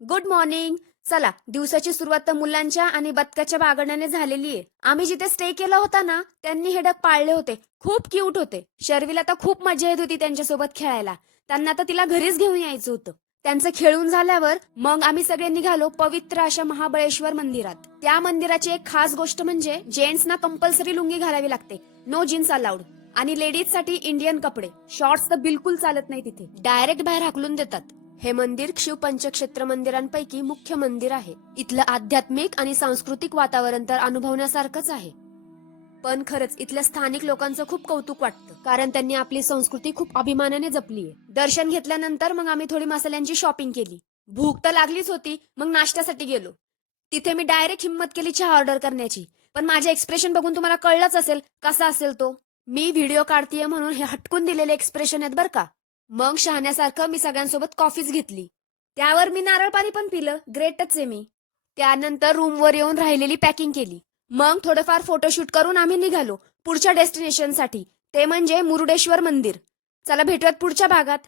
Good morning. चला, दिवसाची सुरुवात तर मुलांच्या आणि बदकाच्या बागडण्याने झालेली आहे. आम्ही जिथे स्टे केला होता ना, त्यांनी हे डक पाळले होते. खूप क्यूट होते. शर्विला तर खूप मजा येत होती त्यांच्यासोबत खेळायला. त्यांना तर तिला घरीच घेऊन यायचं होतं. त्यांचं खेळून झाल्यावर मग आम्ही सगळे निघालो पवित्र अशा महाबळेश्वर मंदिरात. त्या मंदिराची एक खास गोष्ट म्हणजे जेंट्सना कंपल्सरी लुंगी घालावी लागते. No jeans allowed. आणि लेडीजसाठी इंडियन कपडे. शॉर्ट्स तर बिलकुल चालत नाही तिथे. डायरेक्ट बाहेर हाकलून देतात. हे मंदिर शिव पंचक्षेत्र मंदिरांपैकी मुख्य मंदिर आहे. इथलं आध्यात्मिक आणि सांस्कृतिक वातावरण तर अनुभवण्यासारखंच आहे. पण खरंच इथल्या स्थानिक लोकांचं खूप कौतुक वाटतं, कारण त्यांनी आपली संस्कृती खूप अभिमानाने जपली आहे. दर्शन घेतल्यानंतर मग आम्ही थोडी मसाल्यांची शॉपिंग केली. भूक तर लागलीच होती, मग नाश्त्यासाठी गेलो. तिथे मी डायरेक्ट हिंमत केली चहा ऑर्डर करण्याची. पण माझे एक्सप्रेशन बघून तुम्हाला कळलंच असेल कसा असेल तो. मी व्हिडिओ काढतीये म्हणून हे हटकून दिलेले एक्सप्रेशन आहेत बरं का. मग शहाण्यासारखं मी सगळ्यांसोबत कॉफीच घेतली. त्यावर मी नारळ पाणी पण पिलं. ग्रेटच आहे मी. त्यानंतर रूमवर येऊन राहिलेली पॅकिंग केली. मग थोडंफार फोटोशूट करून आम्ही निघालो पुढच्या डेस्टिनेशनसाठी. ते म्हणजे मुरुडेश्वर मंदिर. चला भेटूयात पुढच्या भागात.